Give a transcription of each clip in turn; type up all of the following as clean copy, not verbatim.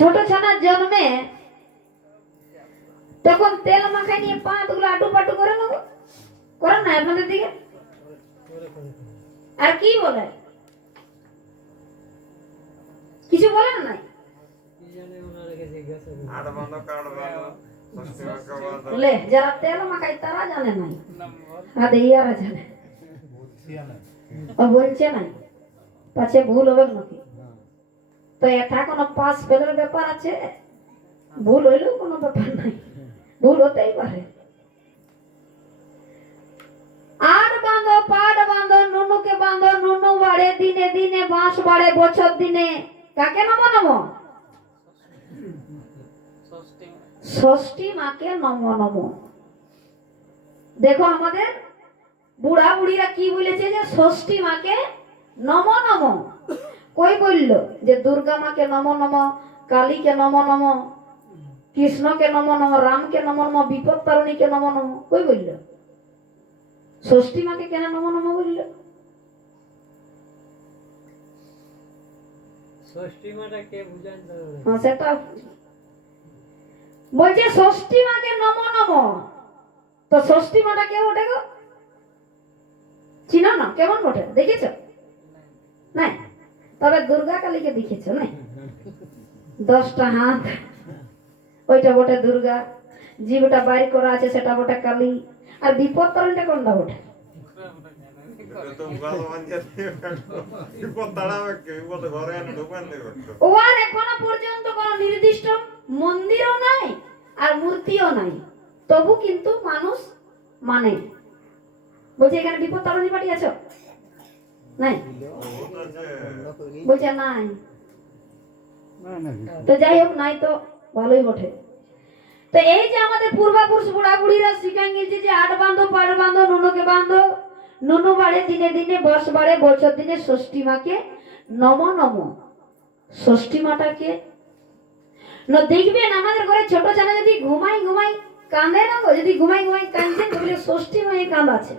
ছোট ছানা জন্মে তখন তেল মাখাই নিয়ে পাতগুলো আটু পাটু করে না, করেন না আপনাদের দিকে? আর কি বলে, কিছু বলেন না? যারা তেল মাখায় তারা জানে নাই, আর ইয়ারা জানে। ও বলছে নাই, পাছে ভুল হবে নাকি? তো এটা কোনো পাস ফেলের ব্যাপার আছে? ভুল হইলেও কোনো ব্যাপার নাই, ভুল হতেই পারে। আট বাঁধো পাট বাঁধো, নুনুকে বাঁধো, নুনু বাড়ে দিনে দিনে, বাঁশ বাড়ে বছর দিনে। কাকে নমো নমো? ষষ্ঠী মাকে নমো নমো। দেখো আমাদের বুড়া বুড়িরা কি বলেছে, যে ষষ্ঠী মাকে নমো নমো। কই বলল যে দুর্গা মাকে নমো নমো, কালীকে নমো নমো, কৃষ্ণকে নমো নমো, রামকে নমো নমো, বিপদ তারিণীকে নমো নমো? কই বলল? ষষ্ঠী মাকে কেন নমো নমো বলল? ষষ্ঠী মাটা কে বুঝান তো? সেটা বলছে ষষ্ঠী মাকে নমো নমো। তো ষষ্ঠী মাটা কে ওঠে গো? চিনো না? কেমন ওঠে দেখেছো? নাই, তবে দুর্গা কালীকে দেখেছো না? 10টা হাত, ওইটা বটে দুর্গা। জীবটা বাইর করা আছে সেটা বটে কালী। আর বিপদ তারিণীটা কোনটা বটে? ওর এখনো পর্যন্ত কোন নির্দিষ্ট মন্দিরও নাই আর মূর্তিও নাই, তবু কিন্তু মানুষ মানে। বলছে এখানে বিপদ তারিণী পাটি আছো? নাই, বলছে নাই। তো যাই হোক, নাই তো ভালোই বটে। তো এই যে আমাদের পূর্বাপুরুষ বুড়া বুড়িরা শিখাই গেছে যে আট বাঁধো পাট বাঁধো, নুনুকে বাঁধো, নুনু বাড়ে দিনে দিনে, বাঁশ বাড়ে বছর দিনে, ষষ্ঠী মাকে নমো নমো। ষষ্ঠী মাটাকে দেখবেন আমাদের ঘরে ছোট ছেলে যদি ঘুমাই ঘুমাই কাঁদে না গো, যদি ঘুমাই ঘুমাই কাঁদছে তো বলে ষষ্ঠী মায়ের কাঁদাছে।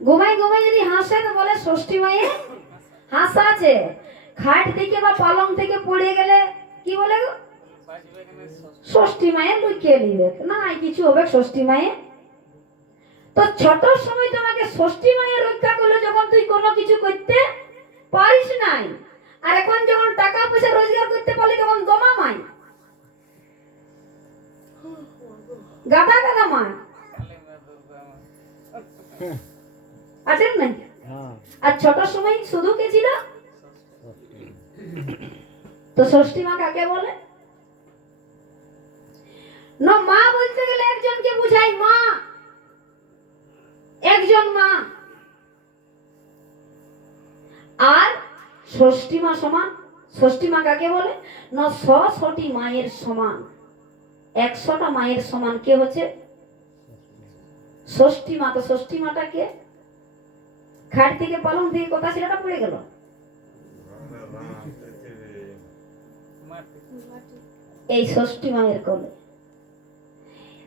ঘুমাই ঘুমাই যদি হাসে তো বলে ষষ্ঠী মায়ের হাসা আছে। খাট থেকে বা পালং থেকে পড়ে গেলে কি বলে গো? ষষ্ঠী মায়ের লুকিয়ে নিবে না, কিছু হবে ষষ্ঠী মায়ের। তো ছোট সময় তোমাকে ষষ্ঠী মায়ের রক্ষা করলে, যখন তুই কোনো কিছু করতে পারিস নাই, আর এখন যখন টাকা পয়সা রোজগার করতে পারলি তখন দমা মাই, গাদা গাদা মা আছেন নাই? আর ছোট সময় শুধু কে ছিল? তো ষষ্ঠী মা কাকে বলে? না, মা বলতে গেলে একজনকে বুঝাই, মা একজন মা। আর ষষ্ঠী মা সমান, ষষ্ঠী মা কাকে বলে? না, 100টি মায়ের সমান, 100টা মায়ের সমান কে হচ্ছে? ষষ্ঠী মা। তো ষষ্ঠী মাটা কে? খাট থেকে পালং থেকে কথা ছেলেটা পড়ে গেল, এই ষষ্ঠী মায়ের কোলে।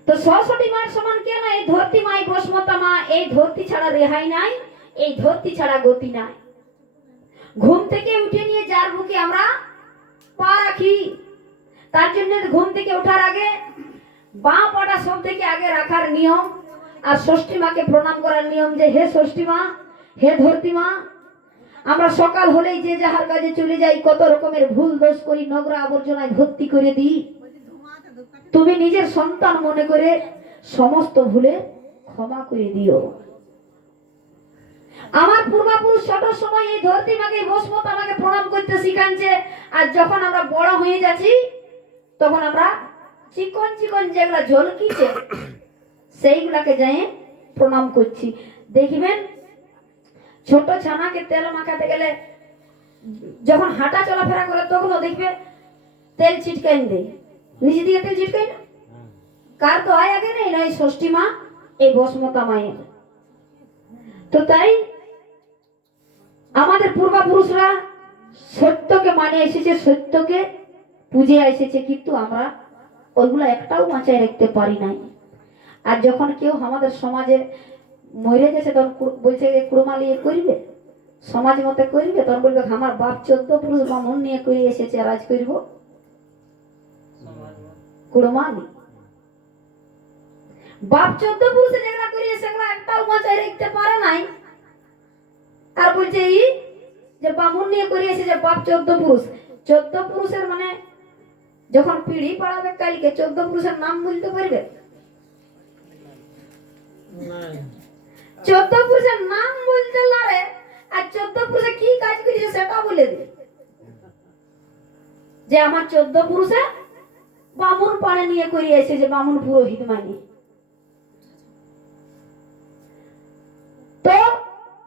তো 100টি মায়ের সমান কে না? এই ধরতি মাই বসমতা মা। এই ধরতি ছাড়া রেহাই নাই, এই ধরতি ছাড়া গতি নাই। ঘুম থেকে উঠে নিয়ে যার বুকে আমরা পা রাখি, তার জন্য ঘুম থেকে ওঠার আগে বাঁ পাটা সব থেকে আগে রাখার নিয়ম। আর ষষ্ঠী মাকে প্রণাম করার নিয়ম, যে হে ষষ্ঠী মা, হে ধরতি মা। আমরা সকাল হলেই যে যাহার কাজে চলে যাই, কত রকমের ভুল দোষ করি, নোংরা আবর্জনায় ভর্তি করে দিই। তুমি নিজের সন্তান মনে করে সমস্ত ভুলে ক্ষমা করে দিও। আমার পূর্বপুরুষ ছোট সময় এই ধরতি মাকে, বসমতা মাকে প্রণাম করতে শিখাচ্ছে। আর যখন আমরা বড় হয়ে যাচ্ছি তখন আমরা চিকন চিকন যেগুলা ঝলকিছে সেইগুলাকে যাই প্রণাম করছি। দেখবেন ছোট ছানাকে তেল মাখাতে গেলে, যখন হাঁটা চলাফেরা করে তখনও দেখবে তেল ছিটকাই দেয়, নিচে দিকে তেল ছিটকাই না। কার তো আয় আগে নেই, নয় ষষ্ঠী মা, এই বসমতা মায়ের। তো তাই আমাদের পূর্বপুরুষরা সত্যকে মানে এসেছে, সত্যকে পুজে এসেছে, কিন্তু আমরা ওইগুলো একটাও বাঁচায় রাখতে পারি নাই। আর যখন কেউ আমাদের সমাজে মরে গেছে তখন বলছে যে কুড়মালি করবে, সমাজ মতে করবে, তখন বলবে আমার বাপ 14 পুরুষ বামন নিয়ে করে এসেছে আর আজ করবো। কুড়মালি। বাপ 14 পুরুষে যেগুলা করিয়ে সেগুলা একটাও বাঁচাই রাখতে পারে নাই, আর বলছে এই যে বামুন নিয়ে করিয়েছে যে বাপ 14 পুরুষ। 14 পুরুষের মানে যখন পিড়ি পড়াবে কালকে 14 পুরুষের নাম বলতে পারবে? না 14 পুরুষের নাম বলতে লারে, আর 14 পুরুষে কি কাজ করেছে সেটা বলে দে, যে আমার 14 পুরুষে বামুন পাড়ে নিয়ে করিয়েছে যে বামুন পুরোহিত মানি। তো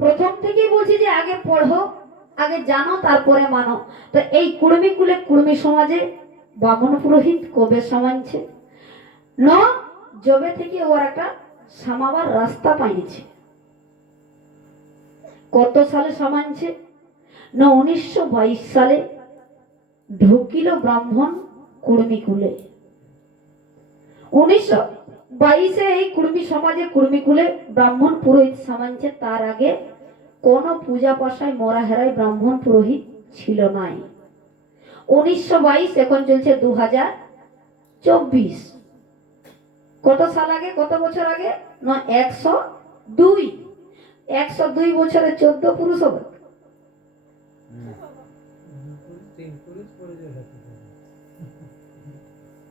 প্রথম থেকেই বলছি যে আগে পড়ো, আগে জানো, তারপরে মানো। তো এই কুর্মী কুলে কুর্মী সমাজে বামুন পুরোহিত কবে সমানছে ন, যবে থেকে ওর একটা সামাবার রাস্তা পাইছে। কত সালে সমানছে না 1922 সালে ঢুকিল ব্রাহ্মণ কুর্মী কুলে। 1922-এ এই কুর্মী সমাজে কুর্মী কুলে ব্রাহ্মণ পুরোহিত সমানছে। তার আগে কোন পূজা পাশায় মরা হেরায় ব্রাহ্মণ পুরোহিত ছিল নাই। 1922, এখন চলছে 2024। কত সাল আগে, কত বছর আগে না 102। 102 বছরে 14 পুরুষ হবে। তিন পুরুষ পরিচয় হতে পারে।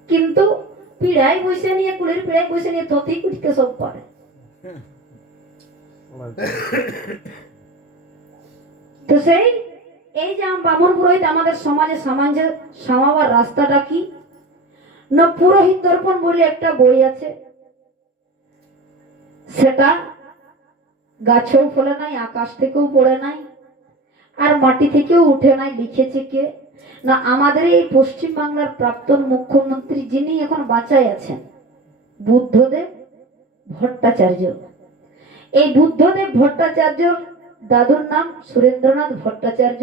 কিন্তু পিড়াই বসে নিয়ে কুড়ির পিড়াই বসে নিয়ে থতি কুটতে সব পারে। তো সেই এই যে বামুন পুরোহিত আমাদের সমাজে সমাজে সমাবার রাস্তাটা কি না, পুরোহিত দর্পণ বলে একটা বই আছে, সেটা গাছেও ফলে নাই, আকাশ থেকেও পড়ে নাই, আর মাটি থেকেও উঠে নাই। লিখেছে কে না আমাদের এই পশ্চিম বাংলার প্রাক্তন মুখ্যমন্ত্রী, যিনি এখন বাঁচায় আছেন, বুদ্ধদেব ভট্টাচার্য। এই বুদ্ধদেব ভট্টাচার্যর দাদুর নাম সুরেন্দ্রনাথ ভট্টাচার্য।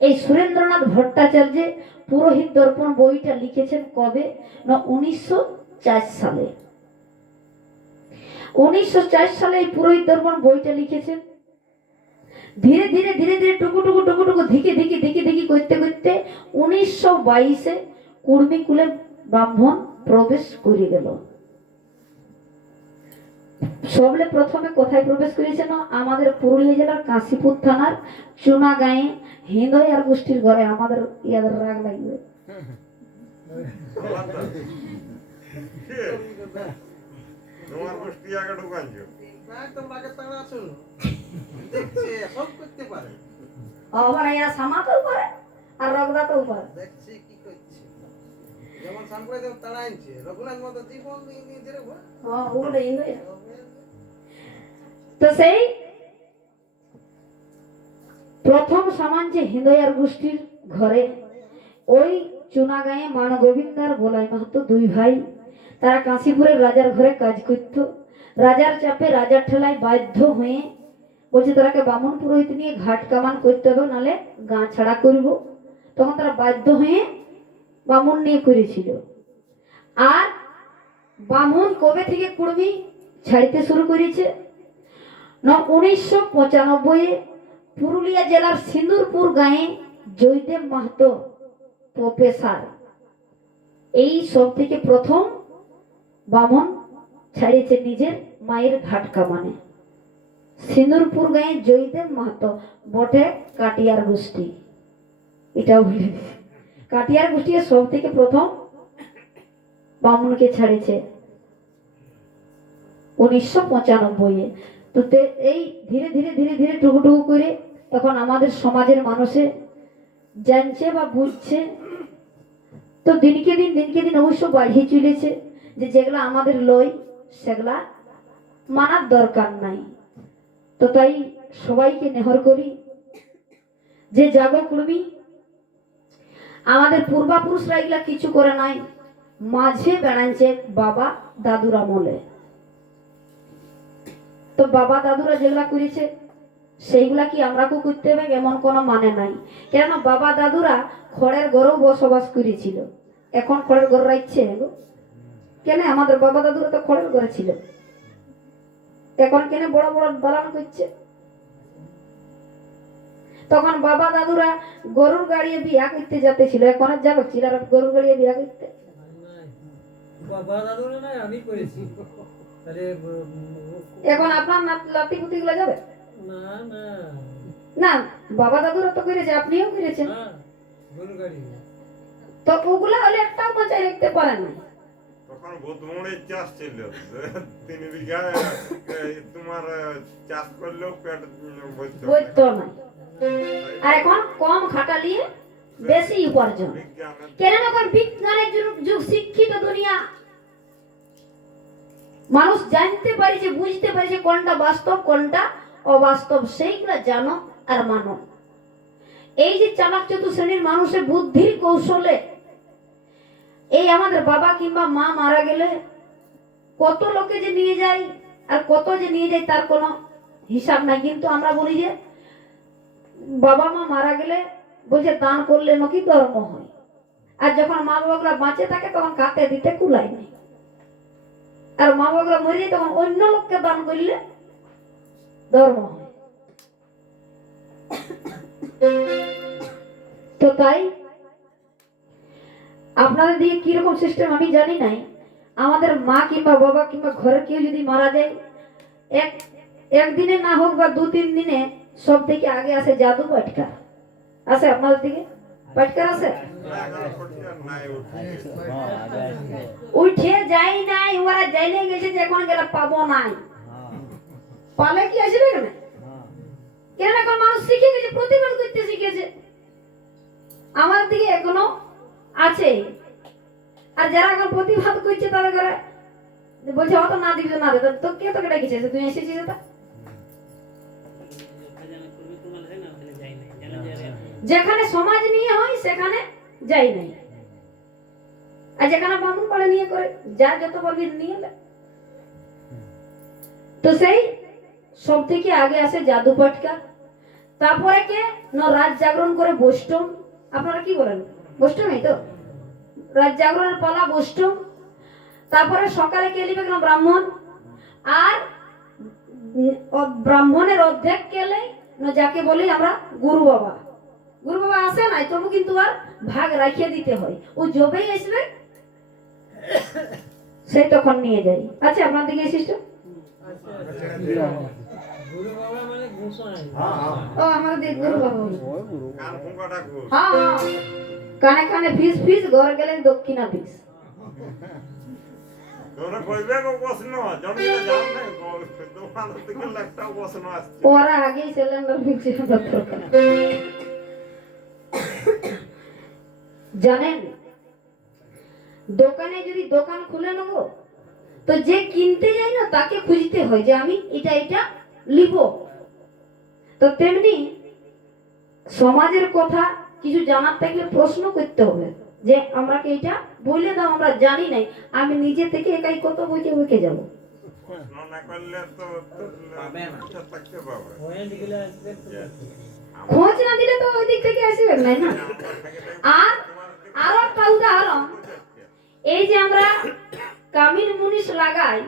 এই সুরেন্দ্রনাথ ভট্টাচার্য পুরোহিত দর্পণ বইটা লিখেছেন কবে না 1904 সালে। 1904 সালে এই পুরোহিত দর্পণ বইটা লিখেছেন। ধীরে ধীরে ধীরে ধীরে টুকু টুকু টুকু টুকু ধিকে ধিকে ধিকে ধিকে করতে করতে 1922-এ কুর্মী কুলে ব্রাহ্মণ প্রবেশ করে গেল। সবলে প্রথমে কোথায় প্রবেশ করেছে না আমাদের পুরুলিয়া জেলার কাশীপুর থানার চুনা গাঁয়ে হিন্দয় আর গোষ্ঠীর ঘরে। আমাদের ইয়াদের রাগ লাগবে, তোমার গোষ্ঠী আগে ঢুকাইছো একদম রাগের তাড়া আছো, দেখছে সব করতে পারে, আবার এরা সামাতেও পারে আর রগদাতেও পারে। দেখছি কি করছে, যেমন সামনে যেমন তাড়া আনছে রঘুনাথ মতো জীবন নিজের ঘর। হ্যাঁ ওগুলো হিন্দয়। তো সেই প্রথম সামাঞ্চে হিন্দয়ার গোষ্ঠীর ঘরে ওই চুনা গাঁয়ে মান গোবিন্দার বলাই মাহাতো দুই ভাই, তারা কাশীপুরের রাজার ঘরে কাজ করত। রাজার চাপে রাজার ঠেলায় বাধ্য হয়ে বলছে তারাকে বামুন পুরোহিত নিয়ে ঘাট কামান করতে হবে, নালে গাঁ ছাড়া করব। তখন তারা বাধ্য হয়ে বামুন নিয়ে করেছিল। আর বামুন কবে থেকে কুর্মী ছাড়িতে শুরু করেছে না 1995-এ পুরুলিয়া জেলার সিন্দুরপুর গাঁয়ে জয়দেব মাহাতো প্রফেসর এই সব থেকে প্রথম বামন ছাড়িয়েছে নিজের মায়ের ঘাট কামানে। সিন্দুরপুর গাঁয়ে জয়দেব মাহাতো বটে কাটিয়ার গোষ্ঠী, এটাও বলে দিচ্ছি। কাটিয়ার গোষ্ঠী সব থেকে প্রথম বামুনকে ছাড়িয়েছে 1995-এ। তো এই ধীরে ধীরে ধীরে ধীরে টুকু টুকু করে এখন আমাদের সমাজের মানুষে জানছে বা বুঝছে। তো দিনকে দিন অবশ্য বাড়িয়ে চলেছে, যে যেগুলা আমাদের লই সেগুলা মানার দরকার নাই। তো তাই সবাইকে নেহর করি যে জাগো কুর্মী, আমাদের পূর্বাপুরুষরা এগুলা কিছু করে নাই, মাঝে বেড়াইছে বাবা দাদুর আমলে। তো বাবা দাদুরা যেগুলা করেছে সেইগুলা কি আমরাকেও করতে হবে এমন কোনো মানে নাই। কেননা বাবা দাদুরা খড়ের ঘরেও বসবাস করেছিল, এখন খড়ের ঘর রাখছে কেন? আমাদের বাবা দাদুরা তো খড়ের ঘরে ছিল, এখন কেন বড় বড় দালান করছে? তখন বাবা দাদুরা গরুর গাড়িয়ে বিয়া করতে যেতে ছিল, এখন আর যাবে চিলার গরুর গাড়িয়ে বিয়া করতে? বাবা দাদুরা না আমি করেছি তাহলে এখন আপনার নাতি পুতি গুলো যাবে না না না, বাবা দাদুরা তো করেছে, আপনিও করেছেন, হ্যাঁ গরু গাড়ি তো ওগুলা হলে একটাও বাঁচাই রাখতে পারেন না। তখন বোধমুড়ের চাষ ছিল 3 বিঘা তোমার চাষ করলেও পেট ভরতো না। বৈধ নাই। আর এখন কম খাটালিয়ে বেশি উপার্জন। বিজ্ঞানের কেন এখন বিজ্ঞানের যুগ, শিক্ষিত দুনিয়া, মানুষ জানতে পারছে, বুঝতে পারছে কোনটা বাস্তব কোনটা অবাস্তব, সেইগুলো জানো আর মানো। এই যে চালাক চতুর শ্রেণীর মানুষের বুদ্ধির কৌশলে এই আমাদের বাবা কিংবা মা মারা গেলে কত লোকে যে নিয়ে যায় আর কত যে নিয়ে যায় তার কোনো হিসাব নাই। কিন্তু আমরা বলি যে বাবা মা মারা গেলে বলছে দান করলে নাকি ধর্ম হয়, আর যখন মা বাবাগুলা বাঁচে থাকে তখন কাতে দিতে কুলাই নেই, আর মা বাবাগুলা মরে যায় তখন অন্য লোককে দান করলে ধর্ম হয়। তো তাই আপনাদের দিকে কিরকম সিস্টেম আমি জানি নাই। আমাদের মা কিংবা বাবা কিংবা ঘরের কেউ যদি মারা যায়, একদিনে না হোক বা 2-3 দিনে সব থেকে আগে আসে জাদু পাটকার। আছে আপনাদের দিকে পাটকার আছে? উঠে যাই নাই, ওরা যাইলে গেছে যে এখন গেলে পাবো নাই, পালে কি আসবে কেন? কেন এখন মানুষ শিখে গেছে, প্রতিবাদ করতে শিখেছে। আমাদের দিকে এখনো আছে, আর যারা এখন প্রতিবাদ করছে তাদের ঘরে বলছে অত না দিবি না দেবে, তো কে তোকে ডেকেছে তুই এসেছিস? যেখানে সমাজ নিয়ে হয় সেখানে যাই নাই, আর যেখানে বামুন পাড়ে নিয়ে করে যা যত পারবি নিয়ে এলে। তো সেই সব থেকে আগে আসে জাদু পাটকা, তারপরে কে না রাত জাগরণ করে বৈষ্ণব। আপনারা কি বলেন? বৈষ্ণবই তো, রাত জাগরণের পালা বৈষ্ণব। তারপরে সকালে কে লিবে না ব্রাহ্মণ, আর ব্রাহ্মণের অর্ধেক কেলে যাকে বলি আমরা গুরু বাবা। গুরু বাবা আসে নাই তবু কিন্তু আর ভাগ রাখিয়ে দিতে হয়, ও যবেই আসবে সে তখন নিয়ে যাই। আচ্ছা আপনার দিকে সিস্টেম? গুরু বাবা মানে গোসাই। ও আমাদের দিকে গুরু বাবা বলে। কান ফুঁকাটা কর। হ্যাঁ হ্যাঁ, কানে কানে ফিস ফিস, ঘর গেলে দক্ষিণা ফিস। তোমরা কইবে কো প্রশ্ন জনগণ জানো না, তোমার থেকে একটা প্রশ্ন আসছে। ওরা আগেই সিলিন্ডার ফিক্সে দরকার। জানেন দোকানে যদি দোকান খুলে নেব, তো যে কিনতে যায় না তাকে খুঁজতে হয় যে আমি এটা এটা লিব। তো তেমনি সমাজের কথা কিছু জানার থাকলে প্রশ্ন করতে হবে যে আমরা কি এটা বলে দাও, আমরা জানি নাই, আমি নিজে থেকে একাই কত বইকে বইকে যাব। প্রশ্ন না করলে তো পাবে না, থাকতে পাবে। পয়েন্ট গুলো আসবে তো। খোঁজ না দিলে তো ওই দিক থেকে আসবে না, না। আর আরো একটা উদাহরণ, এই যে আমরা কামিল মুনিশ লাগাই,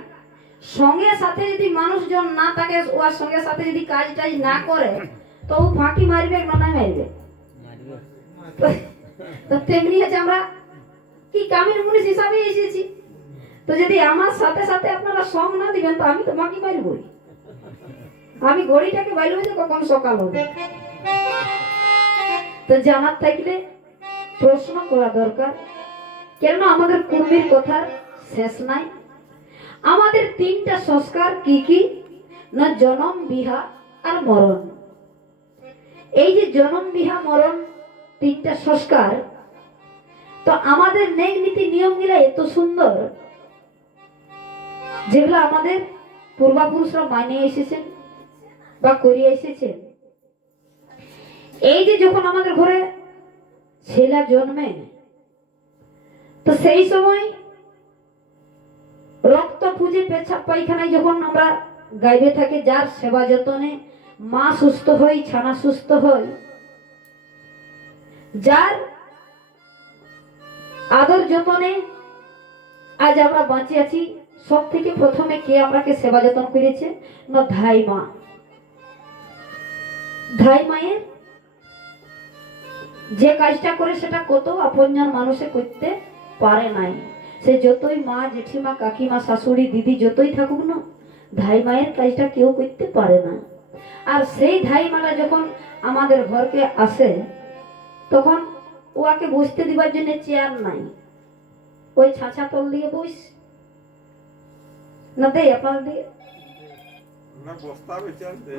সঙ্গে সাথে যদি মানুষজন না থাকে, ওর সঙ্গে সাথে যদি কাজ টাজ না করে, তো ও ফাঁকি মারবে না না মারবে? তো তেমনি আছে, আমরা কি কামিল মুনিশ হিসাবে এসেছি, তো যদি আমার সাথে সাথে আপনারা সঙ্গ না দিবেন তো আমি তো ফাঁকি মারবই। আমি ঘড়িটাকে বাইলবো যে কখন সকাল হবে। তো জানার থাকলে প্রশ্ন করা দরকার, কেন আমাদের পূর্বের কথার শেষ নাই। আমাদের 3টা সংস্কার কি কি না জন্ম, বিহা আর মরণ। এই যে জন্ম, বিহা, মরণ 3টা সংস্কার, তো আমাদের নেক নীতি নিয়ম গুলা এত সুন্দর, যেগুলো আমাদের পূর্বপুরুষরা মানিয়ে এসেছেন বা করিয়ে এসেছেন। এই যে যখন আমাদের ঘরে ছেলে জন্মে, তো সেই সময় রক্ত পুঁজে পেছাব পায়খানায় যখন আমরা গাইবে থাকি, যার সেবা যতনে মা সুস্থ হয়, ছানা সুস্থ হয়, যার আদর যতনে আজ আমরা বাঁচে আছি, সব থেকে প্রথমে কে আমাকে সেবা যত্ন করেছে না ধাই মা। ধাই মায়ের যে কাজটা করে সেটা কত আপনজন মানুষে করতে পারে নাই। সে যতই মা জেঠিমা কাকিমা শাশুড়ি দিদি যতই থাকুক না, ধাই মায়ের কাজটা কেউ করতে পারে না। আর সেই ধাই মারা যখন আমাদের ঘরকে আসে, তখন ওকে বসতে দিবার জন্য চেয়ার নাই, ওই ছাঁচা তল দিয়ে বস না দেয় আপনার দিয়ে। না বস্তা বিচার দে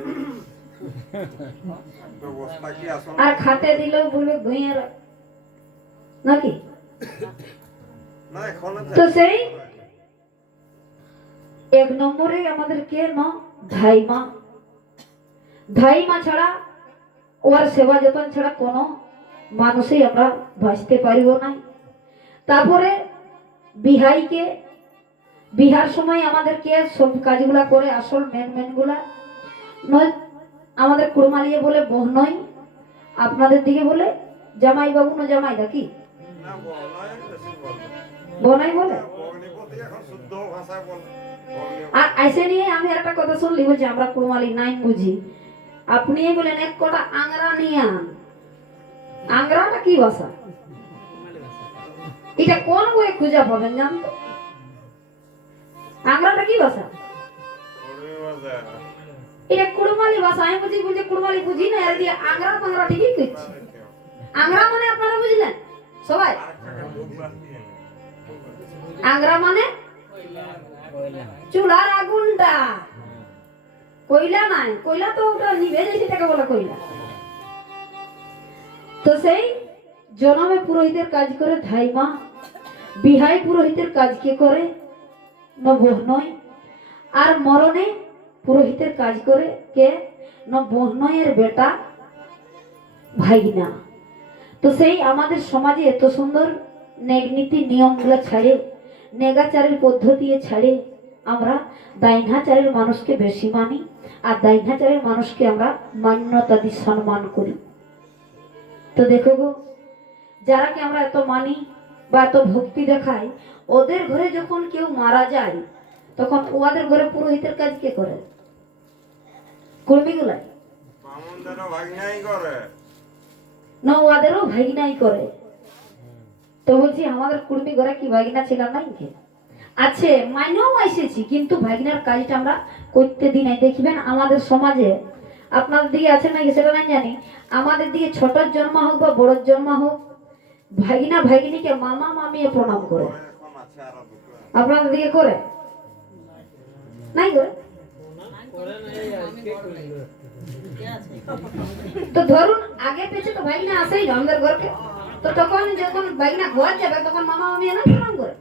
তো বস্তা কি আসল আর খাতে দিলেও বলবে ধুইয়ে রাখ, নাকি? না এখন তো সেই এক নম্বরে আমাদের কে না, ধাইমা। ধাইমা ছাড়া, ওর সেবা যত্ন ছাড়া কোনো মানুষই আমরা বাঁচতে পারিব না। তারপরে বিহাইকে, বিহার সময় আমাদেরকে সব কাজগুলা করে, আসল মেন গুলা নয় আমাদের কুড়মালিয়ে বলে বহনই, আপনাদের দিকে বলে জামাই বাবু না জামাই নাকি না বলাই বেশি বলে বনাই বলে। ভগ্নিপতি এখন শুদ্ধ ভাষায় বলে আর আইসে নিয়ে আমি একটা কথা শুনলি, বলছি আমরা কুড়মালি নাই বুঝি, আপনি বলেন এক কটা আংরা নিয়ে আন। আংরাটা কি ভাষা? এটা কোন বইয়ে খুঁজে পাবেন জানতো? আংরাটা কি ভাষা? ভগ্নি ভাষা এটা কুড়মালি ভাষা। আমি বুঝি বুঝি কুড়মালি বুঝি না, আর দিয়ে আংরা পাংরা ঠিকই করছি। আংরা মানে আপনারা বুঝলেন সবাই? আংরা মানে চুলার আগুনটা, কয়লা নাই, কয়লা তো ওটা নিভে যায়, সেটাকে বলে কয়লা। তো সেই জনমে পুরোহিতের কাজ করে ধাইমা, বিহাই পুরোহিতের কাজ কে করে নয়, আর মরণে পুরোহিতের কাজ করে কে নয়ের বেটা ভাইনা। তো সেই আমাদের সমাজে এত সুন্দর নেগনীতি নিয়মগুলো ছাড়ে, নেগাচারের পদ্ধতি ছাড়ে আমরা দাইনাচারের মানুষকে বেশি মানি, আর দাইনাচারের মানুষকে আমরা মান্যতা দিই, সম্মান করি। তো দেখো গো, যারাকে আমরা এত মানি বা এত ভক্তি দেখাই, ওদের ঘরে যখন কেউ মারা যায়, তখন ওদের ঘরে পুরোহিতের কাজ কে করে? কর্মীগুলাই বামনদেরও ভাগনাই করে না, ওদেরও ভাগিনাই করে। তো বলছি আমাদের কুর্মী ঘরে কি ভাগিনা ছিল নাই? আছে, মাইনেও এসেছি, কিন্তু ভাগিনার কাজটা আমরা করতে দিই নাই। দেখবেন আমাদের সমাজে, আপনাদের দিকে আছে নাকি সেটা নাই জানি, আমাদের দিকে ছোটর জন্ম হোক বা বড়র জন্ম হোক, ভাগিনা ভাগিনীকে মামা মামিয়ে প্রণাম করে। এখন আছে আর দুটো আপনাদের দিকে করে নাই করে? করে না, এই আজকে করলো। তো ধরুন আগে পেছে তো ভাগিনা আসেই না আমাদের ঘরকে, তো তখন যখন ভাগিনা ঘর যাবে তখন মামা মামি না প্রণাম করে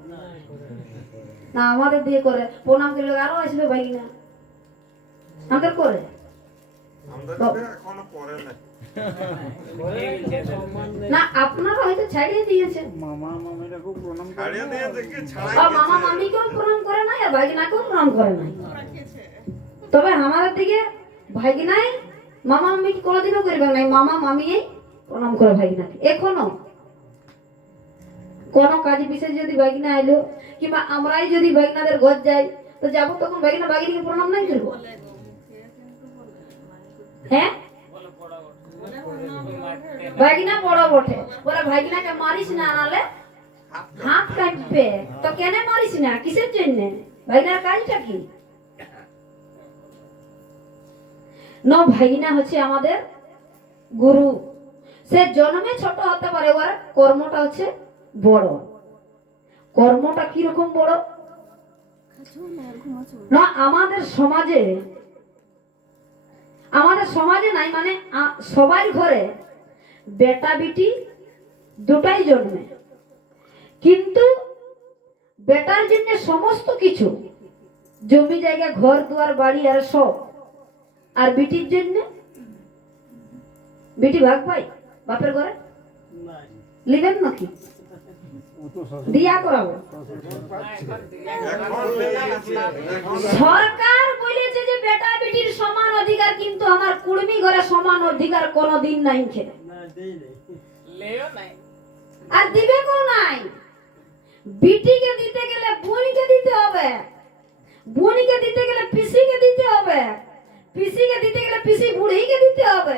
না? আমাদের দিয়ে করে, প্রণাম করলে আরো আসবে ভাগিনা, আমাদের করে আমাদের দিকে এখনো করে না করে না, সম্মান নেই। না। আপনারা হয়তো ছাড়িয়ে দিয়েছেন, ছাড়িয়ে দিয়েছে কি ছাড়াই আর মামা গেছে। মামিকেও প্রণাম করে নাই আর ভাগিনাকেও প্রণাম করে নাই। তবে আমাদের দিকে ভাগিনাই মামা মামিকে কোনোদিনও করবে নাই, মামা মামিই প্রণাম করে ভাগিনাকে। এখনো কোনো কাজ বিশেষ যদি ভাগিনা এলো, কিংবা আমরাই যদি ভাগিনাদের ঘর যাই, তো যাবো তখন ভাগিনা ভাগিনীকে প্রণাম নাই করবো? হ্যাঁ, ভাগিনা বড় বটে, বলে ভাগিনাকে মারিস না, আনালে হাত কাটবে। তো কেন মারিস না, কিসের জন্য? ভাগিনার কাজটা কি? ভাগিনা হচ্ছে আমাদের গুরু। সে জন্মে ছোট হতে পারে, ওর কর্মটা হচ্ছে বড়। কর্মটা কিরকম বড় না, আমাদের সমাজে নাই, মানে সবাই ঘরে বেটা বিটি দুটাই জন্মে, কিন্তু বেটার জন্য সমস্ত কিছু, জমি জায়গা ঘর দুয়ার বাড়ি আর সব, আর বিটির জন্য বিটি ভাগ পাই বাপের ঘরে লিবেন নাকি দিয়া করাবো? এখন লেগেছে, এখন সরকার বলেছে যে বেটা বেটির সমান অধিকার, কিন্তু আমার কুড়মি ঘরে সমান অধিকার কোনোদিন নাই খেলে, না, দেই নাই। আর দিবে কেউ নাই। বিটিকে দিতে গেলে বোনকে দিতে হবে, বোনকে দিতে গেলে পিসিকে দিতে হবে, পিসিকে দিতে গেলে পিসি বুড়িকে দিতে হবে।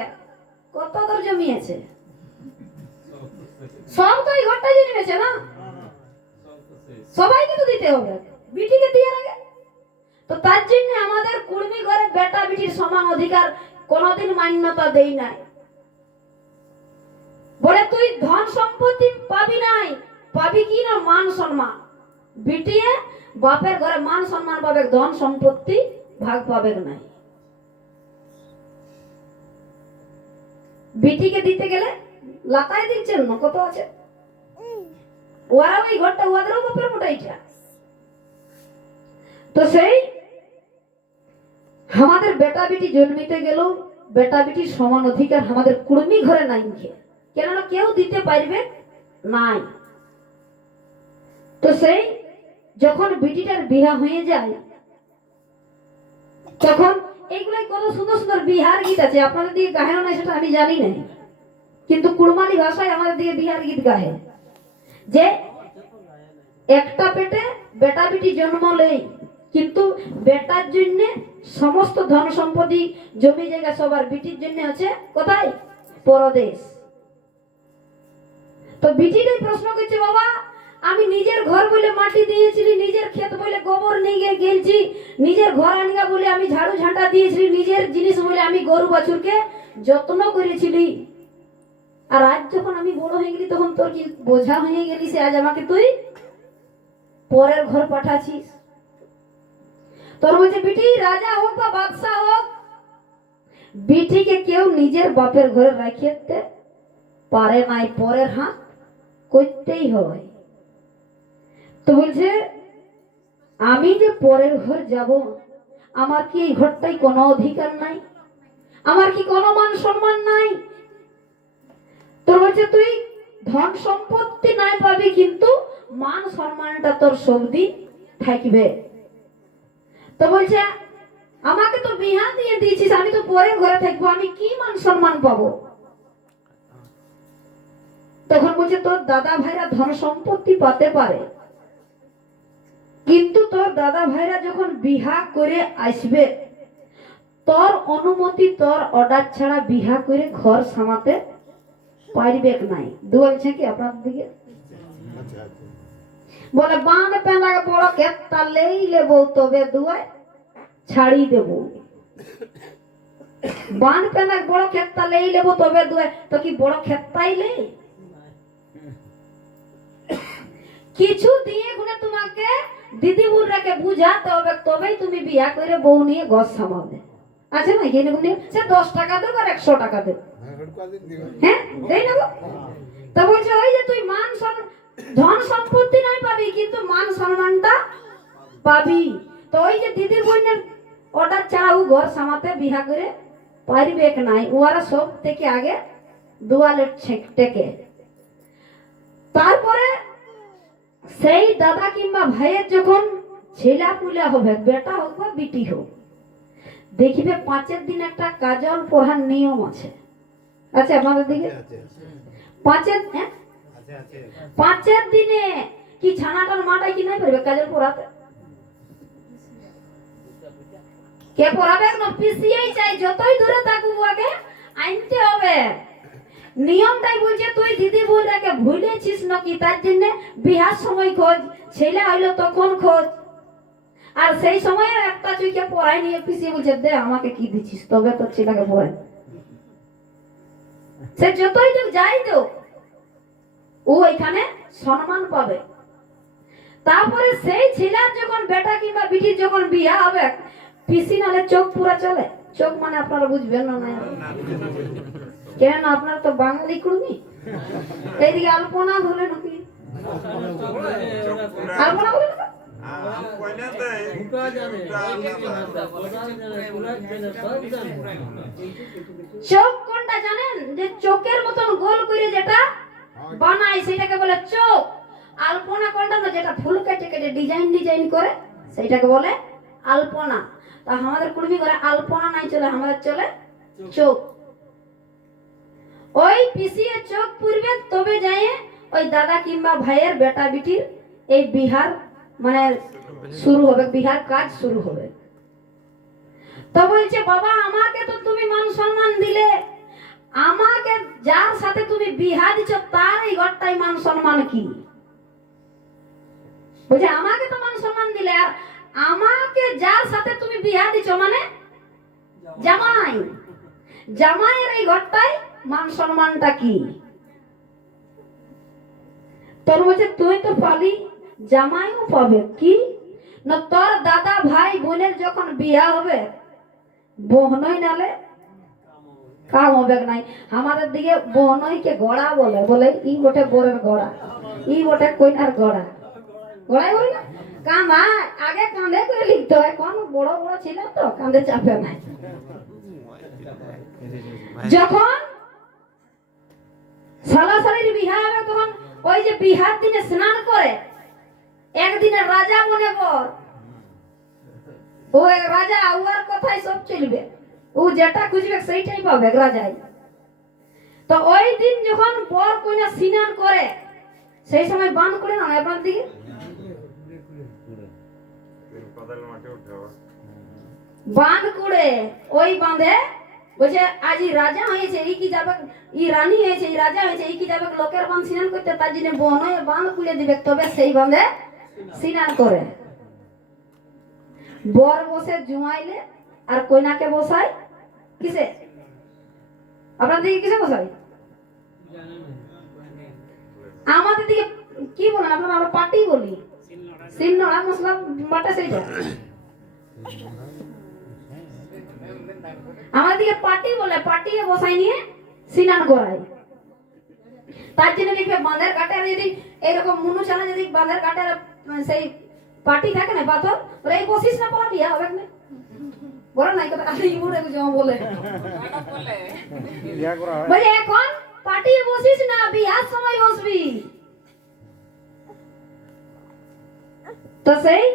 কত তোর জমি আছে? সব তো এই ঘরটা জন্মেছে না? সবাইকে তো দিতে হবে, বিটিকে দিয়ে আগে। তো তার জন্য আমাদের কুর্মি ঘরে বেটা বিটির সমান অধিকার কোনোদিন মান্যতা দেই নাই। বলে তুই ধন সম্পত্তি পাবি নাই, পাবি কি না মান সম্মান। বিটিয়ে বাপের ঘরে মান সম্মান পাবে, ধন সম্পত্তি ভাগ পাবে নাই। বিটিকে দিতে গেলে লাতায় দিচ্ছেন না, কত আছে ওরা ওই ঘরটা ওদেরও বাপের মোটাইটা। তো সেই আমাদের বেটা বিটি জন্মিতে গেল, বেটা বিটির সমান অধিকার আমাদের কুর্মি ঘরে নাই, কেননা কেউ দিতে পারবে নাই। তো সেই যখন বিটিটার বিয়া হয়ে যায়, তখন এইগুলাই কত সুন্দর সুন্দর বিহার গীত আছে, আপনাদের দিকে গাহে না সেটা আমি জানি না, কিন্তু কুড়মালি ভাষায় আমাদের দিকে বিহার গীত গাহে যে একটা পেটে বেটা বিটি জন্ম নেই, কিন্তু বেটার জন্য সমস্ত ধন সম্পত্তি জমি জায়গা সবার, বিটির জন্য আছে কোথায়? পরদেশ। তো বিটিটাই প্রশ্ন করছে, বাবা আমি নিজের ঘর বলে মাটি দিয়েছিলি, নিজের ক্ষেত বলে গোবর নিয়ে গেলছি, নিজের ঘর আনিয়া বলে আমি ঝাড়ু ঝাঁটা দিয়েছিলি, নিজের জিনিস বলে আমি গরু বাছুরকে যত্ন করেছিলি, আর আজ যখন আমি বড় হয়ে গেলি তখন তোর কি বোঝা হয়ে গেলি, সে আজ আমাকে তুই পরের ঘর পাঠাচ্ছিস। তোর বলছে বিটি রাজা হোক বা বাদশাহ হোক, বিটিকে কেউ নিজের বাপের ঘরে রাখিতে পারে নাই, পরের হাত করতেই হয়। তো বলছে আমি যে পরের ঘর যাব, আমার কি এই ঘরটাই কোনো অধিকার নাই? আমার কি কোনো মান সম্মান নাই? তোর বলছে তুই ধন সম্পত্তি নাই পাবি, কিন্তু মান সম্মানটা তোর সবদিন থাকবে। তো বলছে আমাকে তো বিহা দিয়ে দিয়েছিস, আমি তো পরের ঘরে থাকবো, আমি কি মান সম্মান পাবো? তখন বলছে তোর দাদা ভাইরা ধন সম্পত্তি পাতে পারে, কিন্তু তোর দাদা ভাইরা যখন বিহা করে আসবে, তোর অনুমতি তোর অর্ডার ছাড়া বিহা করে ঘর সামাতে পারবে নাই। বলছে কি আপনার দিকে বলে বাঁধ পেঁদা বড় ক্ষেতটা লেই লেবো, তবে দুয়ায় ছাড়ি দেব। বাঁধ পেঁদা বড় ক্ষেতটা লেই লেবো তবে দুয়ায়, তো কি বড় ক্ষেতটাই লে কিছু দিয়ে গুনে তোমাকে দিদি বুড়াকে বুঝাতে হবে, তবেই তুমি বিয়া করে বউ নিয়ে ঘর সামাবে। আছে না এখানে গুনে সে 10 টাকা দেব আর 100 টাকা দেব, হ্যাঁ দেই না গো। তো বলছে ওই যে তুই মান ধন সম্পত্তি নাই পাবি, কিন্তু মান সম্মানটা পাবি। তো ওই যে দিদির বোনের অর্ডার ছাড়া ও ঘর সামাতে বিহা করে পারবে নাই, ওরা সব থেকে আগে দুয়ালে টেকে। তারপরে সেই দাদা কিংবা ভাইয়ের যখন ছেলা পুলা হবে, বেটা হোক বা বিটি হোক, দেখিবে 5 দিন একটা কাজল পড়ার নিয়ম আছে। আচ্ছা আপনাদের দিকে 5 দিনে কি ছানাটার মাটাই কি নাই পারবে কাজল পড়াতে? কে পড়াবে না? পিসিয়েই চাই, যতই দূরে থাকুক আগে আনতে হবে। নিয়মটাই বলছে তুই দিদি বউরাকে ভুলেছিস নাকি, তার জন্য বিহার সময় খোঁজ, ছেলে হইলো তখন খোঁজ। আর সেই সময় একটা চুইকে পড়াই নিয়ে পিছিয়ে বলছে দে আমাকে কি দিচ্ছিস, তবে তোর ছেলেকে পড়াই। সে যতই তো যাই তো ও এখানে সম্মান পাবে। তারপরে সেই ছেলের যখন বেটা কিংবা বিটির যখন বিয়া হবে, পিসি নালে চোখ পুরা চলে। চোখ মানে আপনারা বুঝবেন না, কেন আপনারা তো বাঙালি কুর্মি। এইদিকে আলপনা ধরে নাকি আলপনা বলে না, চোখ কোনটা জানেন? যে চোখের মতন গোল করে যেটা বানায় সেটাকে বলে চোখ। আলপনা কোনটা না, যেটা ফুল কেটে কেটে ডিজাইন করে সেটাকে বলে আলপনা। তা আমাদের কুর্মি করে আলপনা নাই চলে, আমাদের চলে চোখ। ওই পিসিয়ে চোখ পুরবে, তবে যায় ওই দাদা কিংবা ভাইয়ের বেটা বিটির এই বিহার মানে শুরু হবে, বিহার কাজ শুরু হবে। তো বলছে বাবা আমাকে তো তুমি মান সম্মান দিলে, আমাকে যার সাথে তুমি বিহা দিচ্ছ তার এই ঘরটাই মান সম্মান কি? বলছে আমাকে তো মান সম্মান দিলে, আর আমাকে যার সাথে তুমি বিয়া দিছো মানে জামাই, জামাইয়ের এই ঘরটায় মান সম্মানটা কি? তোর বলছে তুই তো পালি, জামাইও পাবে কি না, তোর দাদা ভাই বোনের যখন বিয়া হবে বোহনই নালে কাম হবে নাই। আমাদের দিকে বোহনইকে গড়া বলে, বলে ই বটে বোরের গড়া, ই বটে কইনার গড়া, গড়াই বলে না কাঁধা, আগে কাঁধে করে লিখতে হয়, এখন বড় বড় ছিল তো কাঁধে চাপে নাই। যখন সালাসালির বিহা হবে তখন ওই যে বিহার দিনে স্নান করে একদিনে রাজা বনে বর, ওই রাজা উয়ার কথাই সব চলবে, ও যেটা খুঁজবে সেইটাই পাবে রাজাই। তো ওই দিন যখন বর কইনা স্নান করে সেই সময় বাঁধ করে না আপনার দিকে কদাল মাঠে উঠে বাঁধ করে, ওই বাঁধে বলছে আজ ই রাজা হয়েছে, এই কি যাবে, ই রানী হয়েছে, এই রাজা হয়েছে, এই কি যাবে লোকের বাঁধ স্নান করতে, তার জন্য বনয়ে বাঁধ খুলে দিবে, তবে সেই বাঁধে স্নান করে। বর বসে জুমাইলে আর কইনাকে বসায় কিসে, আপনার দিকে কিসে বসায়? আমাদের দিকে কি বলেন আপনারা? আমরা পাটি বলি, সিন্নড়া মশলা বাটা সেইটা। আমাদের দিকে পাটি বলে, পাটিয়ে বসাই নিয়ে স্নান করায়। তার জন্য দেখবে বাঁধের কাটে যদি এরকম মুনু ছাড়া যদি বাঁধের কাটে সেই পাটি থাকে না পাথর, ওরা এই বসিস না পড়া বিয়া হবে না বলে নাই কথা কাছে ইমুরে জমা বলে বলে এখন পাটি বসিস না, বিয়ার সময় বসবি। তো সেই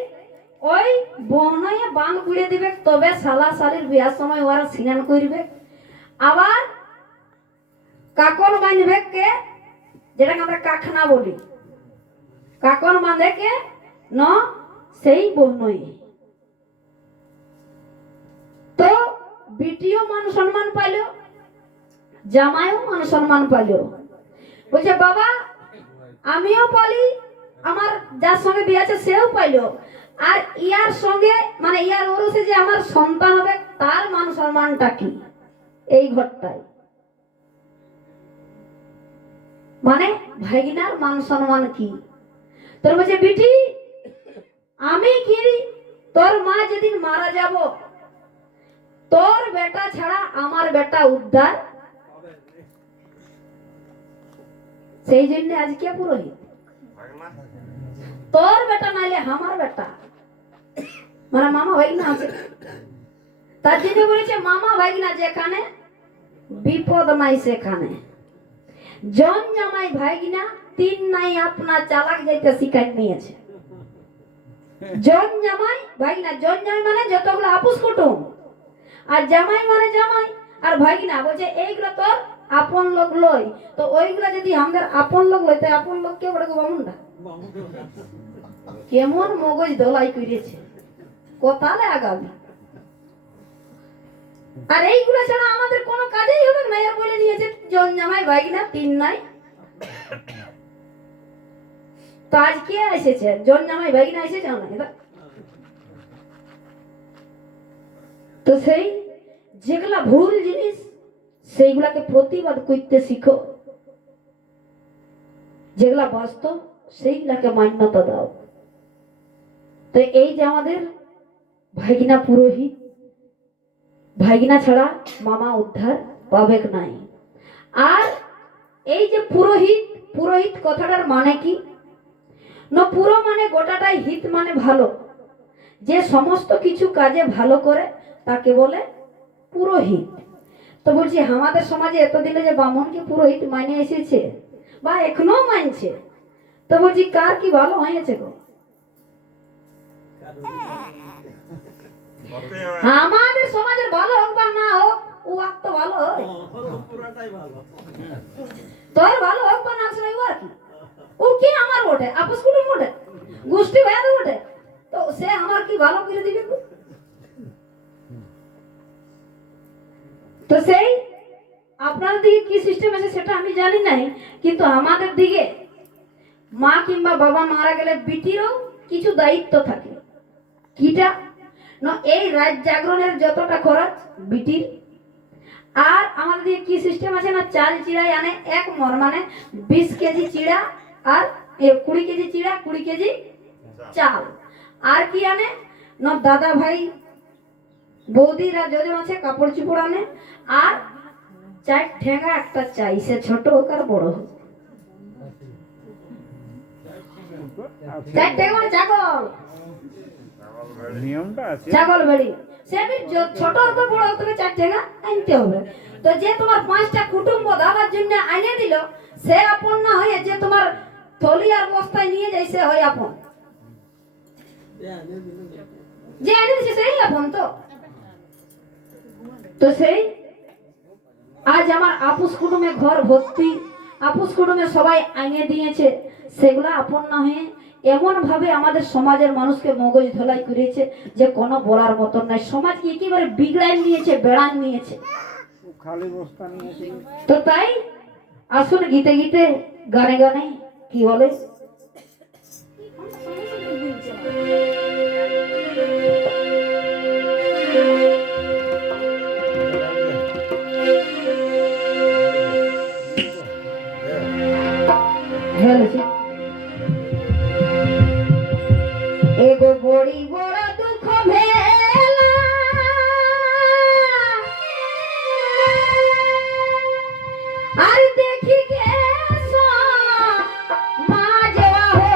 ওই বহনায় বাঁধ খুলে দিবে, তবে শালা শালির বিয়ার সময় ওরা স্নান করবে। আবার কাকর বাঁধবে কে, যেটাকে আমরা কাখনা বলি, কাকর বাঁধে কে ন সেই বহনই। তো বিটিও মান সম্মান পাইল, জামাইও মান সম্মান পাইল। বলছে বাবা আমিও পালি, আমার যার সঙ্গে বিয়ে আছে সেও পাইলো, আর ইয়ার সঙ্গে মানে ইয়ার ওরসে যে আমার সন্তান হবে তার মান সম্মানটা কি এই ঘরটায়, মানে ভাগিনার মান সম্মান কি? তোর বলছে বিটি আমি কি, তোর মা যেদিন মারা যাব তোর বেটা ছাড়া আমার বেটা উদ্ধার, সেই জন্য আজকে পুরোহিত, তোর বেটা নাইলে আমার বেটা, মানে মামা ভাগিনা আছে, তার জন্য বলেছে মামা ভাগিনা যেখানে বিপদ নাই সেখানে। জন জামাই ভাগিনা তিন নাই আপনার চালাক যাইতে শিখাই নিয়েছে। জন জামাই ভাগিনা, জন জামাই মানে যতগুলো আপুস কুটুম, আর জামাই মানে জামাই, আর ভাগিনা বলছে এইগুলো তোর আপন লোক লই, তো ওইগুলা যদি আমাদের আপন লোক লই, তাই আপন লোক কে বলে বামুনটা কেমন মগজ দোলাই করেছে, কোথালে আগামী। আর এইগুলো ছাড়া আমাদের কোনো কাজেই হবে না, এর বলে দিয়েছে জন জামাই ভাগিনা তিন নাই। তো আজ কে এসেছে? জন জামাই ভাগিনা এসেছে না। তো সেই যেগুলা ভুল জিনিস সেইগুলাকে প্রতিবাদ করতে শিখো, যেগুলা বাস্তব সেইগুলাকে মান্যতা দাও। তো এই যে আমাদের ভাগিনা পুরোহিত, ভাগিনা ছাড়া মামা উদ্ধার পাবেক নাই। আর এই যে পুরোহিত, পুরোহিত কথাটার মানে কি না, পুরো মানে গোটাটাই, হিত মানে ভালো, যে সমস্ত কিছু কাজে ভালো করে তাকে বলে পুরোহিত। তো বলছি আমাদের সমাজে এতদিনে যে বামনকে পুরোহিত মানে এসেছে বা এখনো মানছে, তো বলছি কার কি ভালো হয়েছে গো? আমাদের সমাজের ভালো হোক বা না হোক, ও তো ভালো হয়, পুরাটাই ভালো। তোর ভালো হোক বা না শুনে আর কি, ও কি আমার বটে, আপস কুটুম বটে, গোষ্ঠী ভাই বটে, তো সে আমার কি ভালো করে দিবে? তো সেই আপনার দিকে কি সিস্টেম আছে সেটা আমি জানি নাই, কিন্তু আমাদের দিকে মা কিংবা বাবা মারা গেলে বিটিরও কিছু দায়িত্ব থাকে। কিটা না, এই রাত জাগরণের যতটা খরচ বিটির, আর আমাদের দিকে কি সিস্টেম আছে না, চাল চিড়াই আনে এক মর, মানে 20 কেজি চিড়া আর 20 কেজি চিড়া 20 কেজি চাল। আর কি আনে না, দাদা ভাই বৌদিরা যজন আছে কাপড় চুপড় আনে, আর 4 ঠেঙ্গা একটা চাই, সে ছোট হোক আর বড় হোক। 4 ঠেঙ্গা মানে ছাগল, নিয়মটা আছে। ছাগল বেড়ি, সে আমি ছোট হোক বড় হোক, তবে 4 ঠেঙ্গা আনতে হবে। তো যে তোমার 5টা কুটুম্ব দাদার জন্য আইনে দিল, সে আপন না হয়ে যে তোমার থলি আর বস্তায় নিয়ে যায়, সে হয় আপন। যে আইনে দিছে সেই আপন। তো সেই আজ আমার আপুস কুটুমে ঘর ভর্তি, আপুস কুটুমে সবাই আইনে দিয়েছে, সেগুলা আপন না হয়ে এমন ভাবে আমাদের সমাজের মানুষকে মগজ ধলাই করেছে যে কোনো বলার মতন নাই। সমাজকে একেবারে বিগড়াই নিয়েছে, বেড়ান নিয়েছে। খালি বস্তা নিয়েছি। তো তাই আসুন গীতে গীতে গানে গানে কি বলে, এগো বড়ি বড় দুঃখ ভেলা, আর দেখি গেছ মা যাওয়া হো,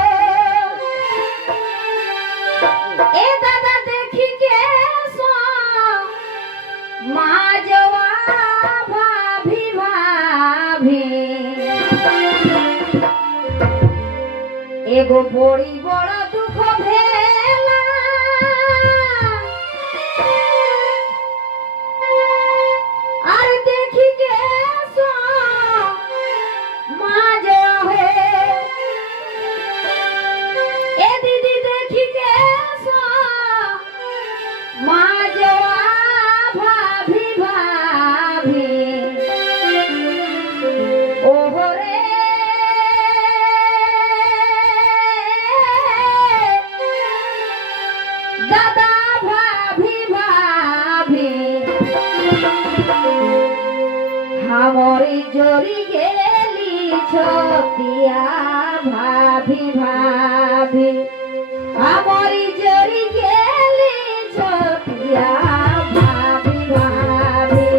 এ দাদা দেখি গেছ মা যাওয়া, ভাবি ভাবি এগো বড়ি বড় দুঃখ ভেলা, আর দেখি গেছ মা যাওয়া হয়ে, এ দিদি দেখি গেছ মা যাওয়া, ভাবি ভাবি ওহরে দাদা, ভাবি ভাবি হামরি জরি গেলি ছতিয়া, ভাবি ভাবি হামরি জরি গেলি ছতিয়া, ভাবি ভাবি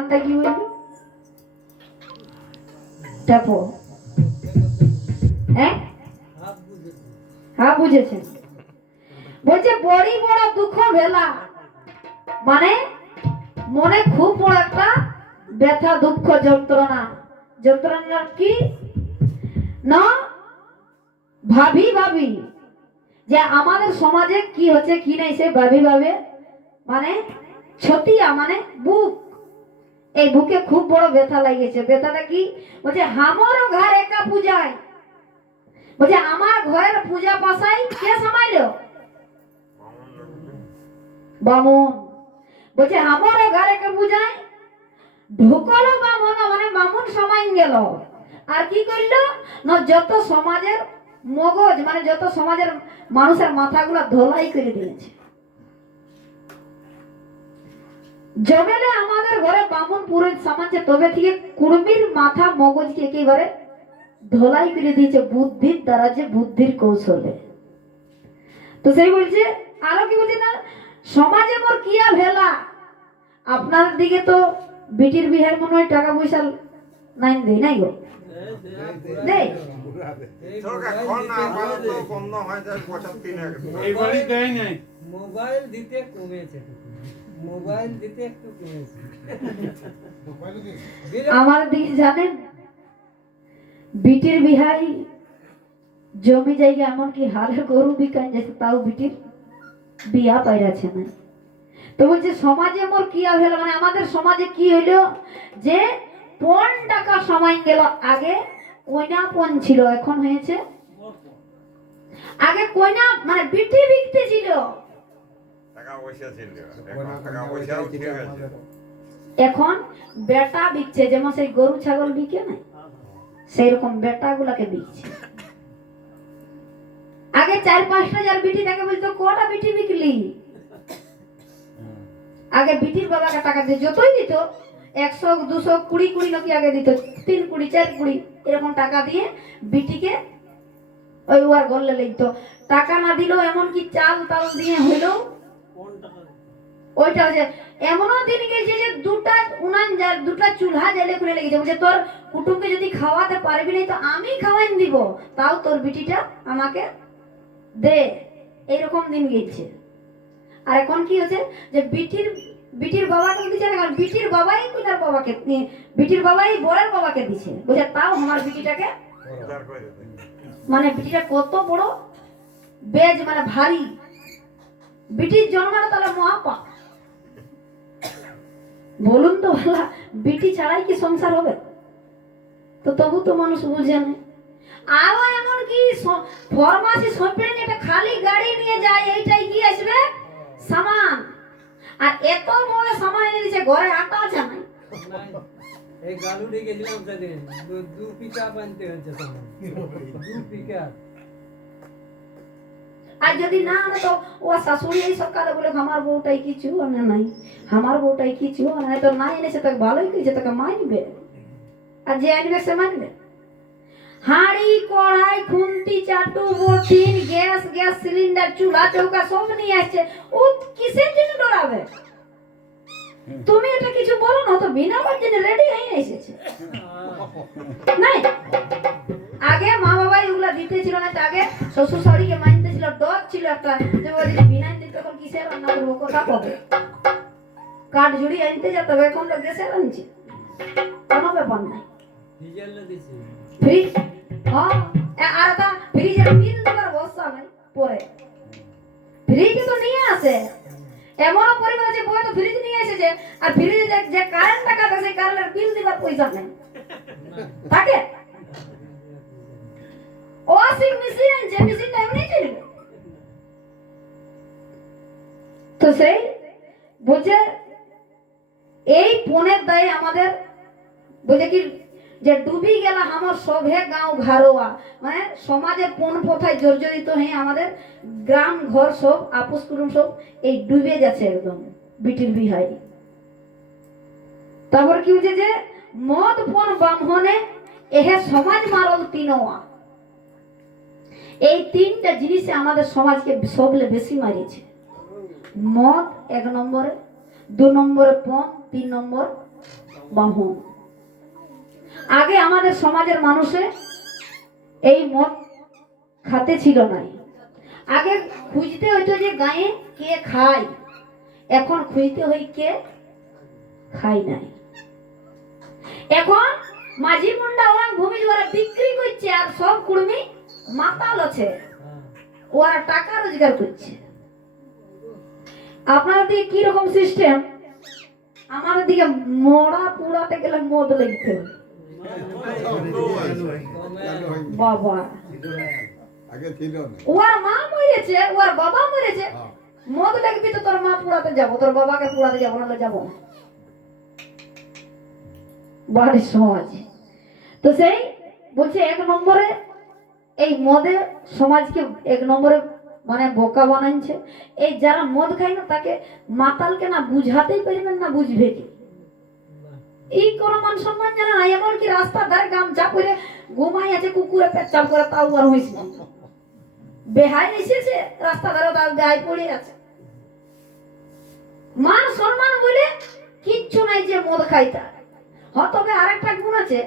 নামটা কি বললো? ট্যাপো। হ্যাঁ হ্যাঁ বুঝেছেন। বলছে বড়ি বড় দুঃখ ভেলা, মানে মনে খুব বড় একটা ব্যথা, দুঃখ, যন্ত্রণা। যন্ত্রণা কি না ভাবি ভাবি যে আমাদের সমাজে কি হচ্ছে কি নাই, সে ভাবি ভাবে মানে ছতিয়া, মানে বুক, এই বুকে খুব বড় ব্যথা লাগিয়েছে। ব্যথাটা কি বলছে? আমারও ঘর একা পূজায়, বলছে আমার ঘরের পূজা পাশাই কে সামাইলো? বামুন। বলছে আমারও ঘর একা পূজায় ঢুকলো বামুন, মানে বামুন সমাই গেল। আর কি করলো না, যত সমাজের মগজ, মানে যত সমাজের মানুষের মাথাগুলো ধোলাই করে দিয়েছে। জমেলে আমাদের ঘরে বামুন পুরোহিত সামানছে, তবে থেকে কুড়মির মাথা মগজকে একেবারে ধোলাই করে দিয়েছে বুদ্ধির দ্বারা, যে বুদ্ধির কৌশলে। তো সেই বলছে আরো কি বলছে না, সমাজে মোর কিয়া ভেলা। আপনার দিকে তো বিটির বিহার মনে হয় টাকা পয়সা নাই, দেয় নাই গো? দেয়। এখন আপাতত বন্ধ হয়ে যায় বছর 3 এই বাড়ি দেয় নাই। মোবাইল দিতে কমেছে, মোবাইল দিতে একটু কমেছে। আমার দিকে জানেন বিটির বিহাই জমি জায়গা এমনকি হারের গরু বিকান যেতে, তাও বিটির বিয়া পাইরাছে না। তো বলছে সমাজে মোর কি হলো, মানে আমাদের সমাজে কি হইলো যে পণ টাকা সময় গেল। আগে কইনা পণ ছিল, এখন হয়েছে আগে কইনা মানে বিটি বিকতে ছিল, টাকা পয়সা ছিল, এখন টাকা পয়সাও ঠিক আছে। এখন বেটা বিকছে। যেমন সেই গরু ছাগল বিকে না, সেই রকম বেটা গুলাকে বিকছে। আগে 4-5টা যার বিটি তাকে বলতো কটা বিটি বিকলি। আগে বিটির বাবাকে টাকা দিয়ে যতই দিত 100, 200, 20 লোকই আগে দিত, 3 কোটি 4 কোটি এরকম টাকা দিয়ে বিটিকে ওই ওয়ার গলে লিখতো। টাকা না দিলেও এমনকি চাল তাল দিয়ে হইলো ওইটা হচ্ছে। এমনও দিন গেছে যে দুটা চুলহা জ্বালিয়ে খুলে লেগেছে। বলছে তোর কুটুমকে যদি খাওয়াতে পারবি না তো আমি খাওয়াইন দিব, তাও তোর বিটিটা আমাকে দে। এইরকম দিন গেছে। আর এখন কি হচ্ছে যে বিটির বাবাকে দিচ্ছে না, কারণ বিটির বাবাই কিনার বাবাকে, বিটির বাবাই বরের বাবাকে দিচ্ছে। বলছে তাও আমার বিটিটাকে, উদ্ধার করে দেয়। মানে বিটিটা কত বড় বেজ, মানে ভারী। বিটির জন্মানো তাহলে মহাপাপ। বলুন তো ভালা, বিটি ছাড়াই কি সংসার হবে? তো তবু তো মানুষ বুঝে না। আরো এমন কি ফরমাসি সপে নিয়ে একটা খালি গাড়ি নিয়ে যায়, এইটাই কি আসবে সামান। আর এত বড় সামান এনে দিচ্ছে, ঘরে আটা আছে না। এই গালু গেছিলাম সেদিন, 2 পিকআপ আনতে হচ্ছে তখন, 2 পিকআপ। আর যদি না আনে তো ও শাশুড়ি এই সকালে বলে আমার বউটাই কিছু আনে নাই, আমার বউটাই কিছু আনে নাই। তো নাই এনেছে তাকে ভালোই করেছে, তাকে মানবে। আর যে আনবে সে মানবে। হাঁড়ি কড়াই খুন্তি চাটু বটিন গ্যাস সিলিন্ডার চুলা চৌকা সব নিয়ে আসছে। ও কিসের জন্য ডরাবে? তুমি এটা কিছু বলো না, তো বিনা জন্য রেডি হয়ে এসেছে। নাই আগে মা বাবা এগুলা দিতে ছিল না, আগে শ্বশুর শাড়িকে মানতে ছিল, ডর ছিল একটা যে ও যদি বিনা দিতে তখন কিসের রান্না করবো, কথা কবে কাঠ ঝুড়ি আনতে যেতে হবে। এখন তো গ্যাসের আনছে, কোনো ব্যাপার নাই। ডিজেল না দিছি ফ্রিজ, হ্যাঁ। আর তা ফ্রিজের বিল দেওয়ার বস্তা নাই পরে, ফ্রিজ তো নিয়ে আসে। এমনও পরিবার আছে বই তো ফ্রিজ নিয়ে এসেছে, আর ফ্রিজে যে কারেন্ট টাকা দেয় সেই কারেন্টের বিল দেওয়ার পয়সা নেই থাকে। ওয়াশিং মেশিন আনছে, মেশিনটা এমনি চলবে। তো সেই বুঝে এই পনের দায়ে আমাদের বুঝে কি যে ডুবি গেল আমার সভে গাঁও ঘরোয়া, মানে সমাজে কোন প্রথায় জর্জরিত হয়ে আমাদের গ্রাম ঘর সব আপোষ কুটুম সব এই ডুবে যাচ্ছে একদম বিটির বিহাই। তারপর কি হচ্ছে যে মদ পণ ব্রাহ্মণে এহে সমাজ মারল তিনোয়া। এই 3টা জিনিসে আমাদের সমাজকে সবলে বেশি মারিয়েছে। মদ 1 নম্বরে, 2 নম্বরে পণ, 3 নম্বর বামন। আগে আমাদের সমাজের মানুষে এই মদ খাতে ছিল নাই। আগে খুঁজতে হইতো যে গায়ে কে খায়, এখন খুঁজতে হই কে খায় নাই। এখন মাঝি মুন্ডা ওরা ভূমি ওরা বিক্রি করছে, আর সব কুর্মী মাতাল আছে, ওরা টাকা রোজগার করছে। আপনাদের দিকে কি রকম সিস্টেম? আমাদের দিকে মরা পুরাতে গেলে মদ লিখতে হবে। বাবা, আগে ছিল না। ওর মা মরেছে, ওর বাবা মরেছে, মদ লাগবি তো তোর মা পুরাতে যাবো, তোর বাবাকে পুরাতে যাবো, না যাবো না। বাড়ির সমাজ তো সেই বলছে 1 নম্বরে এই মদে সমাজকে 1 নম্বরে মানে বোকা বানাচ্ছে। এই যারা মদ খায় না তাকে মাতালকে না বুঝাতেই পারবেন না, বুঝবে কি? এই কোন মান সম্মান জানা না, এমনকি রাস্তার ধারে গামছা পরে ঘুমাই আছে, কুকুরে পেচ্ছাপ করে, তাও আর হয়েছে বেহাই এসেছে রাস্তা ধারে, তার গায়ে পড়ে আছে। মান সম্মান বলে কিচ্ছু নাই যে মদ খাইতা। তবে আরেকটা গুণ আছে,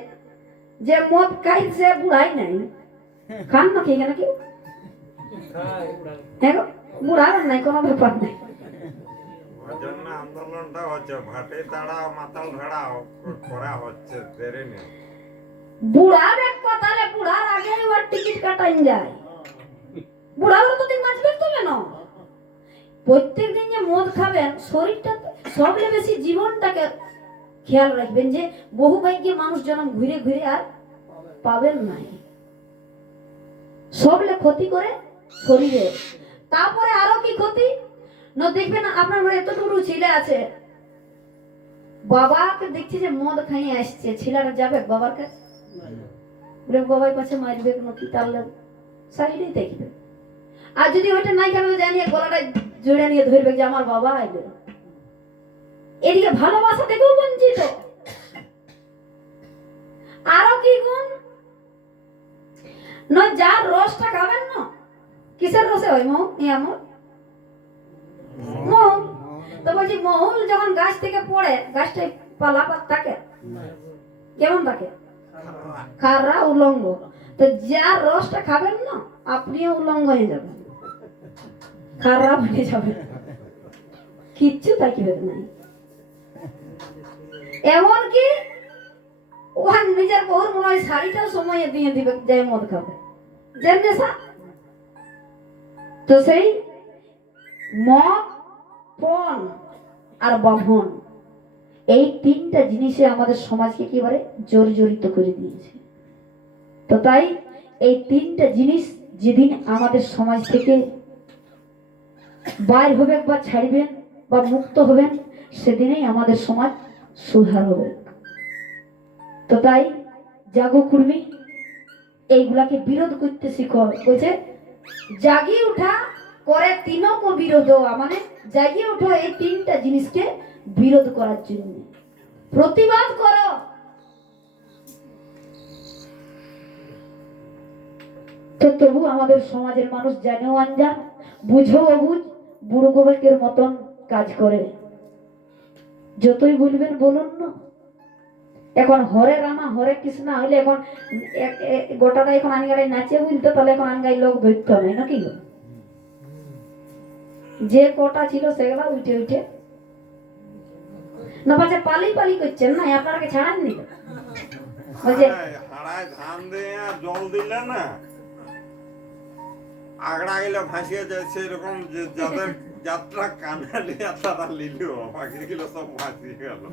যে মদ খাইছে বুড়াই নাই, খান না খেয়ে নাকি বুড়াবেন নাই, কোনো ব্যাপার নাই। ওই জন্য আন্দোলনটা হচ্ছে, ভাটে তাড়াও মাতাল ঝাড়াও করা হচ্ছে, দেরি নেই। বুড়ার এক কথালে বুড়ার আগে ওর টিকিট কাটাইন যায়। বুড়ার তো দিন বাঁচবে তো কেন? প্রত্যেক দিন যে মদ খাবেন, শরীরটা সবচেয়ে বেশি জীবনটাকে খেয়াল রাখবেন, যে বহু ভাগ্যে মানুষ জন্ম ঘুরে ঘুরে আর পাবেন নাই, সবলে ক্ষতি করে শরীরে। তারপরে আরো কি ক্ষতি না দেখবেন, আপনার ঘরে এতটুকু ছেলে আছে, বাবাকে দেখছি যে মদ খাইয়ে আসছে, ছেলেরা যাবে বাবার কাছে, বাবার কাছে মারবে নাকি, তাহলে সাইডেই দেখবে। আর যদি ওইটা নাই খাবে, জানিয়ে গলাটা জড়িয়ে নিয়ে ধরবে যে আমার বাবা আইবে। এদিকে ভালোবাসা থেকেও বঞ্চিত। আরো কি গুণ না, যার রসটা খাবেন না, কিসের রসে হয় মৌ? মৌ তো বলছি, মহুল যখন গাছ থেকে পড়ে, গাছটা পালা পাত থাকে কেমন থাকে? খারা উলঙ্গ। তো যার রসটা খাবেন না, আপনিও উলঙ্গ হয়ে যাবেন, খারাপ হয়ে যাবেন, কিচ্ছু তাকিবে নাই। এমনকি ওখান নিজের বহুর মনে হয় শাড়িটাও সময়ে দিয়ে দিবে, যে মদ খাবে, যে নেশা। তো সেই মদ, পণ আর বাহন, এই 3টা জিনিসে আমাদের সমাজকে একেবারে জর্জরিত করে দিয়েছে। তো তাই এই 3টা জিনিস যেদিন আমাদের সমাজ থেকে বাইর হবে বা ছাড়বেন বা মুক্ত হবেন, সেদিনেই আমাদের সমাজ সুধার হবে। তো তাই জাগো কুর্মী, এইগুলাকে বিরোধ করতে শিখো। বলছে জাগি উঠা করে তিনকো বিরোধ, মানে জাগিয়ে উঠো এই 3টা জিনিসকে বিরোধ করার জন্য, প্রতিবাদ করো। তো তবু আমাদের সমাজের মানুষ জানেও আনজান, বুঝো অবুঝ, বুড়ো গোবরের মতন কাজ করে। যতই বলবেন বলুন না, এখন হরে রামা হরে কৃষ্ণ হইলে এখন গোটাটা এখন আনগাড়াই নাচে বলতো, তাহলে এখন আনগাই লোক ধরতে হবে নাকি? যে কটা ছিল সেগুলা উঠে উঠে না, পাচ্ছে পালি পালি করছেন না, আপনারা ছাড়াননি তো? বলছে হাড়ায় ধান দিয়ে জল দিলে না, আগড়া গেলে ভাসিয়ে যায়, সেরকম যে যাদের যাত্রা কানা লিয়া তারা লিল, বাকি গুলো সব ভাসিয়ে গেল।